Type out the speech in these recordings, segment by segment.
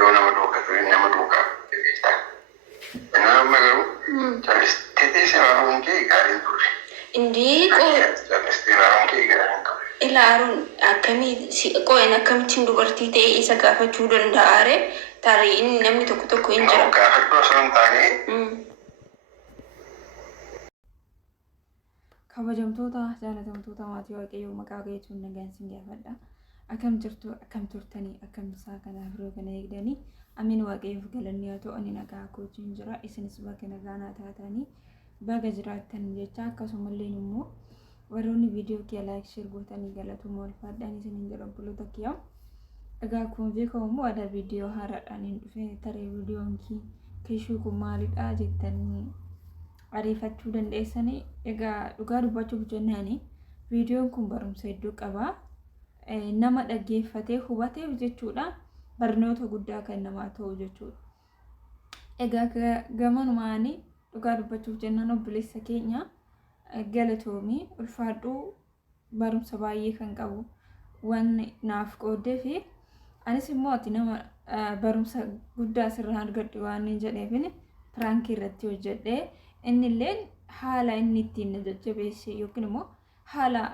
yoo nama dhuunfatu nama dhuunfaa beektaa. Nama magaru caalistee seeraan kee gaariin ture. Indii caalistee seeraan kee gaariin ture. Ilaaluun akkamii qo'een akkamittiin dubartii ta'e isa gaafachuu danda'aare tarii inni namni tokko hin jira. Gaafachuu osoo hin taane. Kabajamtoota jaalatamtoota maatii waaqayyoo maqaa gaheetuun nagaan sin gaafadha. Akkam jirtu akkam turtanii akkam isaa kanaaf yeroo kana eegdanii amiin waaqayyoof galanni haa ta'u ani nagaa kootiin jira isinis bakka nagaa taatanii baga jiraattan jecha akkasumallee immoo warroonni viidiyoo kee laayik sheer gootanii galatuma ulfaadhaan isiniin jedha obboloota kiyyaa. Egaa kun beekamu ada viidiyoo haaraadhaan hin dhufe taree viidiyoon keeshuu kun maalidha jettanii ariifachuu dandeessanii. Egaa dhugaa dubbachuuf jennaani viidiyoon kun barumsa hedduu qaba. Nama dhaggeeffatee hubateef jechuudha barnoota guddaa kan namaa ta'u jechuudha. Egaa gamanumaanii dhugaa dubbachuuf jennaan obboleessa keenya galatoomii ulfaadhuu barumsa baay'ee kan qabu waan naaf qooddee fi anis immoo ati nama barumsa guddaa sirraa argadhu waan hin jedheefin piraankii irratti hojjedhee innillee haala inni ittiin na jajjabeesse yookiin immoo haala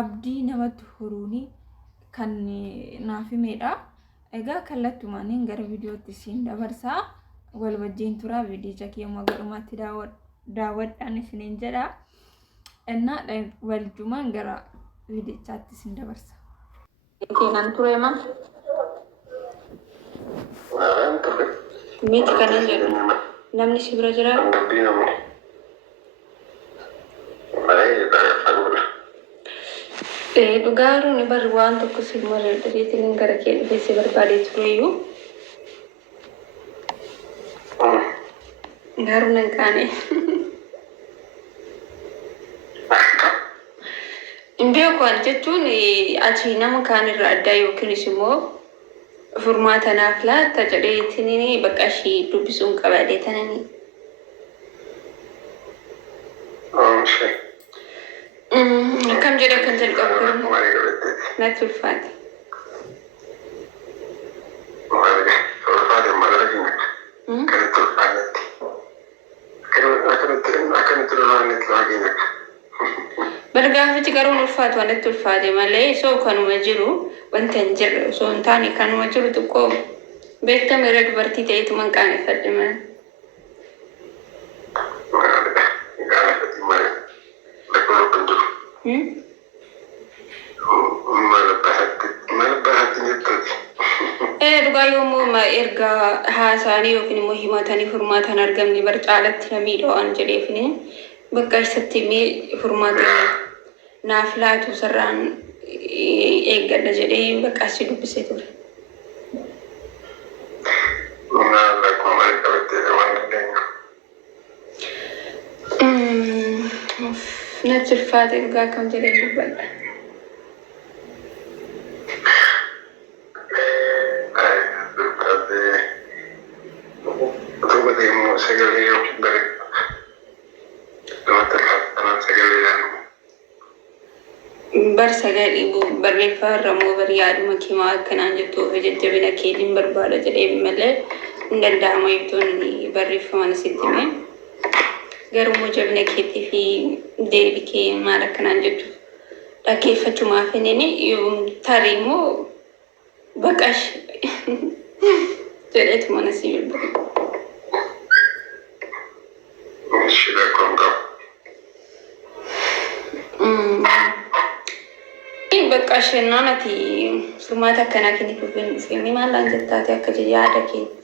abdii namatti horuuni kan naaf himedha. Egaa kallattumaan gara viidiyootti isin dabarsaa wal wajjin turaa viidiyoo kiyya garumaatti daawwadhaan isiniin jedha. Innaa waljumaan gara viidiyochaatti isin dabarsa. Keenan ture ma miti kana jedhu namni si bira jira. Dhugaaruun barri waan tokko si malee dhageetiin gara kee dhufee si barbaadee tureyyuu gaaruun hin qaane. Beekwaan jechuun ati nama kaanirraa addaa yookiinis immoo furmaata naaf laatta jedheetiin bakka ishii dubbisuun qabaadee tananii. Akkam jedha kan jalqabu garuu natti ulfaate. Bargaafichi garuu ulfaatu waan natti ulfaate malee osoo kanuma jiru wanta hin jirre osoo hin taane kanuma jiru xiqqoo beektame irra dubartii ta'eetu man qaaneffadhe malee. Dhugaa yommuu erga haasaanii yookiin immoo himatanii furmaatan argamne bar caalatti na miidha waan jedheefini bakka isatti furmaata naaf laatu sarraan eeggadha jedhee bakka si dubbisee ture. Natti ulfaate dhugaa akkam jedhee dubbadha. Sagalee barreeffama irraa bari yaaduma kimaa akkanaan jettu of jajjabina keetiin barbaada jedhee malee hin danda'ama jechuun barreeffaman sitti mee garuu jabina keetii fi deebii kee maal akkanaan jettu dhaggeeffachumaaf inni tarii immoo baqash jedheetu mana si bilbila. Bakka shennaan ati furmaata akkanaa kennituuf hin dhufne maallaan jettaate akka yaada keetti.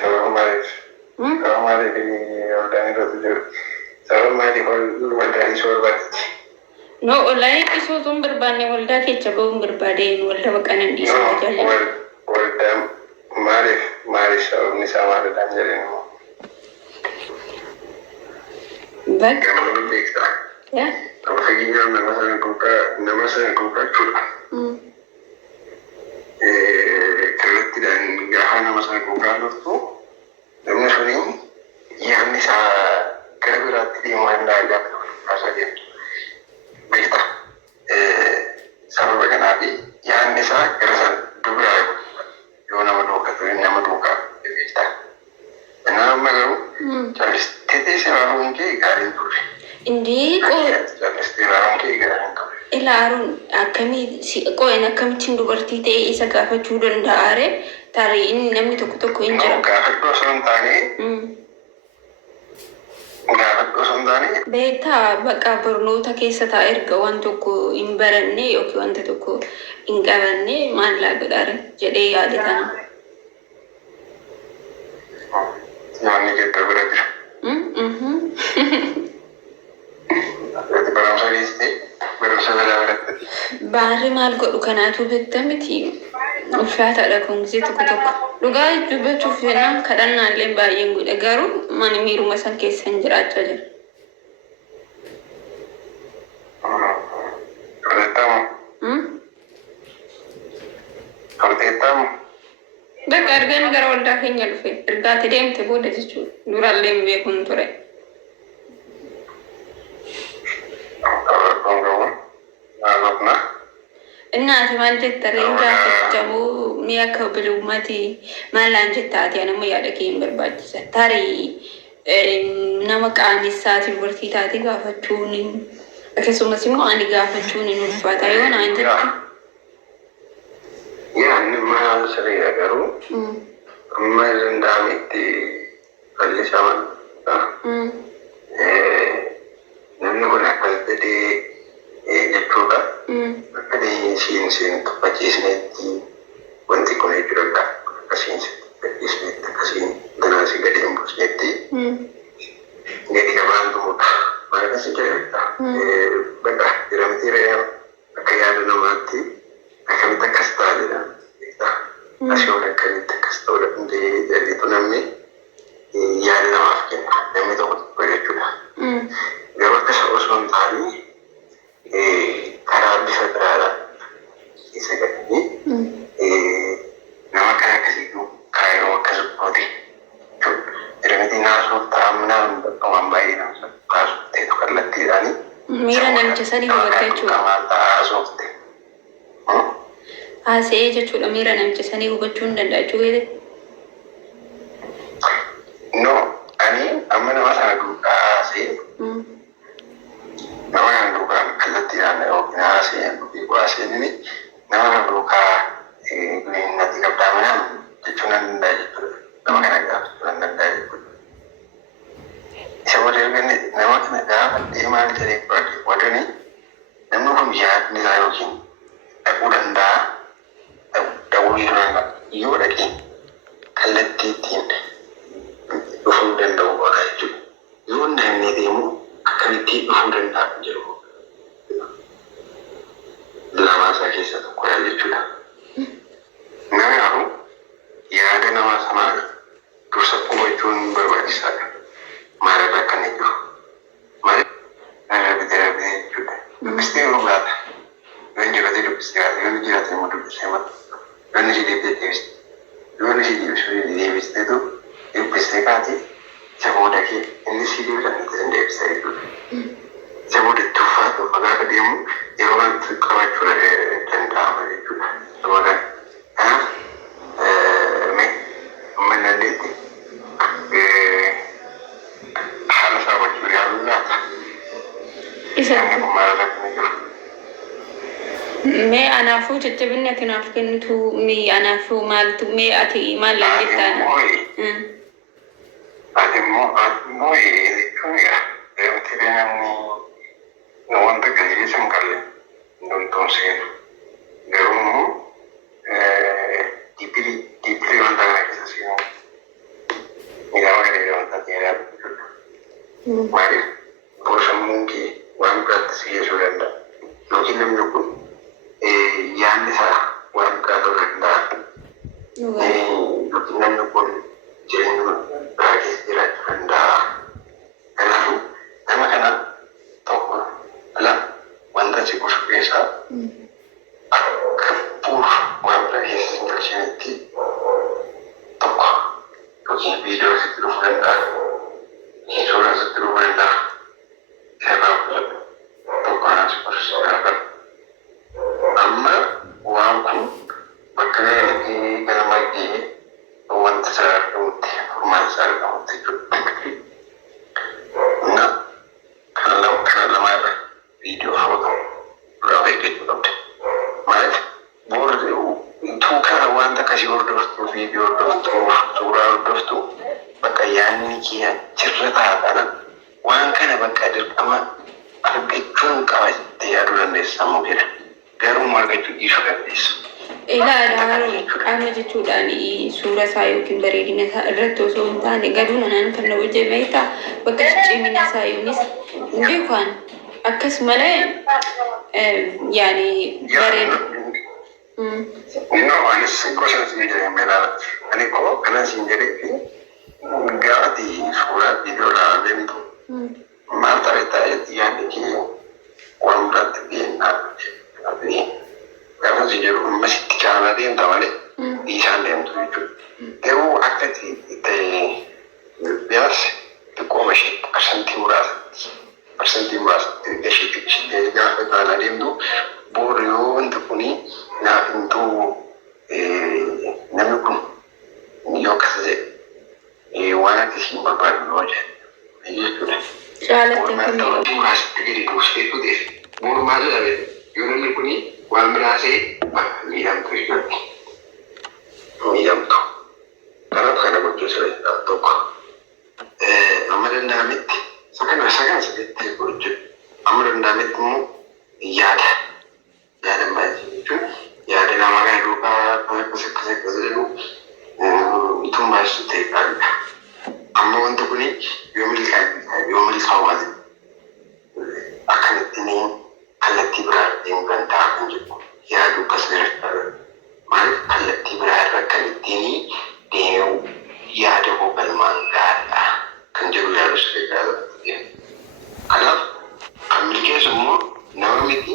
Sababa maaliif waldaan irratti jiru? Sababa maaliif waldaan isoo barbaadatti? No, wallahi isoo sun barbaanne waldaa keessa ba'uun barbaadeen walda baqanan dhiisaa jaalladha. Waldaan maaliif sababni isaa maalidhaan jedheen immoo? Bakka. Ya. Apa fakinya nama saya kuka cura. Kalau tidak gahan nama saya kuka itu, nama saya yang bisa kerja di mana agak rasa dia. Begitu. laaruun akkamii qo'een akkamittiin dubartii ta'ee isa gaafachuu danda'aare tarii inni namni tokko hin jira. Gaafachuu osoo hin taane beektaa bakka barnoota keessa taa'e erga waan tokko hin baranne yookiin wanta tokko hin qabanne maallaa godhaare jedhee yaade kana. Nyaanni keessa bira jira. Baarri maal godhu kanaatu beektaa miti ulfaataadha kun gisee tokko dhugaa dubbachuuf jennaan kadhannaallee baay'een godha garuu mani miiruma san keessa hin jiraachaa jira. Bakka ergaan gara waldaa keenya dhufe ergaatti deemte booda jechuudha duraallee hin beekuun ture. Inaati maal jettare gaafachamu ni akka bilummaati maalaan jettaati anamma yaada kee hin barbaachisa tarii nama qaanisaati dubartii taati gaafachuun akkasumas immoo ani gaafachuun hin ulfaata yoo naan jettu. Yaanni maal sirrii garuu amma danda'ametti fallisaman namni kun akkas jedhee jechuudha. Akkadii siin tuffachiisneetti wanti kun jechuudha akkasiin tuffachiisneetti akkasiin danaasi gadi hin buusneetti gadi gabaan tumuudha. Maal akkasii jedhamudha. Bakka jedhamtii re'ee akka yaada namaatti akkamitti akkas ta'a jedhama. Asii ol akkamitti akkas ta'uu danda'ee jallitu namni yaada namaaf kenna namni tokko jechuudha. Garuu akkasa osoo hin taane karaa bifa biraadhaan isa gadhanii nama kana akkasiitu kaayoo akkas goote jechuudha. Jedhamti naasuuf taa'amnaan waan baay'ee nama kaasuuf ta'etu kallattiidhaanii. Miira namicha sadii hubatte jechuudha. Kamaan taa'aasuuf ta'e. Haasa'ee jechuudha miira namicha sadii hubachuu hin danda'a jechuudha. No, ani amma nama sana duukaa haasa'e. Nama kana duukaa kallattiidhaan yookiin haasa'e duubii baaseenini nama kana duukaa natti qabdaaminaan jechuu nan danda'a jechuudha. Nama kana gaafachuu nan danda'a jechuudha. Isa booda erganne nama kana gaafa deemaa jedhee wadanii namni kun yaadni isaa yookiin dhaquu danda'a. Dhaquu yoo dhaqee kallattii ittiin dhufuu danda'u qofa jechuudha. Yoo namni deemu akkamittiin dhufuu danda'a jedhu lamaasaa keessa tokkodha jechuudha. Nama garuu yaada namaa sanaa dursa hubachuun barbaachisaadha. Maalirraa akka inni jiru maal bitee jechuudha. Dubbistee yeroo laata yoo hin jiraate dubbistee laata yoo hin jiraate immoo dubbistee mata yoo inni si deebiste yoo inni si deebisteetu dubbistee kaate isa booda kee inni si deebisee jechuudha. Isa booda itti uffata gaafa deemu yeroo wanti qabachuu danda'ama jechuudha. Isa booda kanaaf amma dandeetti haala isaa gochuu yaaluu laata. Namni kun maal irratti ni jiru. Mee anaafuu jajjabinni ati naaf kennitu mee anaafuu maaltu mee ati maal jettaan? Ati immoo jechuun deemti namni wanta galiisa hin qalle hundumtuun seenu. Garuu immoo diipirii wanta kana keessa seenu miidhama galeera wanta ta'eedha jechuudha. Maaliif boosammuun kee waan biraatti si geessuu danda'a. Yookiin namni kun yaadni isaa waan biraa ta'uu danda'a. Yookiin namni kun jireenya biraa keessa jiraachuu danda'a. Kanaafuu nama kana tokko wanta si gosa keessaa akka bu'uura waan biraa keessa hin galchinitti tokko yookiin viidiyoo sitti dhufuu danda'a. Suuraa sitti dhufuu danda'a. Seerraa tokko anaan si gosa gaafa. Amma waan kun bakka gara maddii wanta isaa argamutti furmaata isaa argamutti jechuudha. Kana lamaarra viidiyoo footoo of eeggachuudha. Maaliif tuukaa wanta akkasii hordoftuu viidiyoo hordoftuu suuraa hordoftuu bakka yaadni kiyya jirra taa'aadha. Waan kana bakka dirqama argachuun qaba jettee yaaduu dandeessa ammoo jedha. Garuu argachuu dhiisuu dandeessa. Ilaala qaama jechuudhaan suura isaa yookiin bareedina isaa irratti osoo hin taane garuu nanaan kan na wajjin beektaa bakka ciccimina isaa yoonis beekaan akkas malee yaani bareedu. Anis gosa siin jedhee meelaala. Ani koo kanan siin jedhee fi gaati suuraa viidiyoo ilaalaa deemtu. Maal ta'e yaadni kee waan biraatti deemnaa. Gaafa si jedhu masitti caalaa deemta malee dhiisaan deemtu jechuudha. Garuu akka ta'e biyaas xiqqooma ishee parsantii muraasatti ishee gaafa caalaa deemtu booda yoo wanti kuni naaf hin ta'u namni kun yoo akkas ta'e waan akkasii barbaadu yoo jechuudha. Caalatti akka muraasatti gadi buusee tuteef mormaa jedhame yoo namni kuni waan biraasee miidhamtu jechuudha. Miidhamtu. Kanaaf kana gochuu sirriidha tokko. Amma danda'ametti sakan sirriitti gochuu. Amma danda'ametti immoo yaada. Yaada baay'ee jechuun yaada nama kana duukaa akkas jedhu ituun baay'isuu ta'e qabuudha. Amma wanti kuni yoo milkaa'u akkamittiin kallattii biraa deemuu danda'a kan jedhu yaaduu akkas gargaara. Maaliif kallattii biraa irra akkamittiin deemuu yaada koo galmaan gaariidha kan jedhu yaadus gargaara. Kanaaf kan milkeessu immoo nama miti.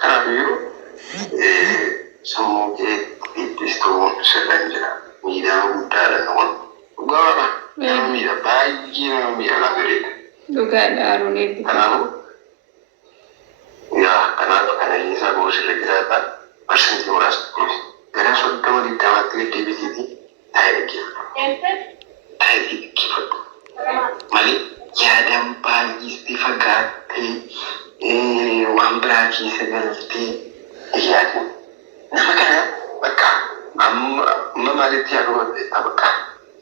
Kanaafuu sammuu kee dhiibbistuun sirra jira. Miidhama guddaadha namoonni. Dhugaadha. Nama miidha baay'ee nama miidha bareeda. Dhugaadha Haruun eebbi. Kanaaf kana isaa goosirra jiraata parsantii muraasa gara 30-20 deebisiiti taa'ee dhaggeeffatu. Malee yaadaan baay'ee fagaattee waan biraa keessa galtee yaadu. Nama kana bakka amma maalitti yaaduu dandeetta bakka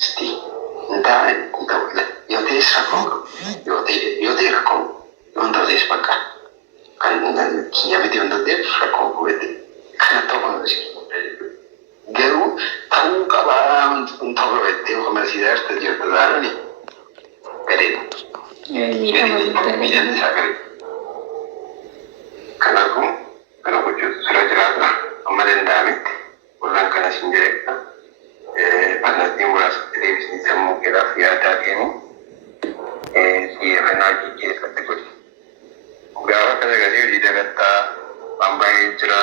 isti hin ta'u yoo ta'es rakkoo yoo ta'e rakkoo yoo hin ta'es bakka kan kiyya miti waan ta'eef rakkoo gootee kana ta'uu garuu ta'uu qabaa hin ta'uu jettee komersiisaa jirta jirta zaarani gadeedha. Miidhamni isaa gadeedha. Kanaafuu kana gochuutu sirra jiraata amma danda'ametti warraan kanas hin jireenya kallattii muraasatti deebisanii sammuu keedhaaf yaadaa deemu xiyyeeffannaa hojii keessatti godhi. Gaafa kana galee hojii dagattaa waan baay'ee jira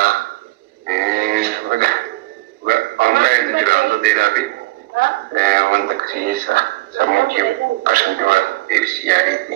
waan baay'ee jira wanta dheeraa fi wanta akkasii sammuu kee parsantii waan deebisii yaadiitti.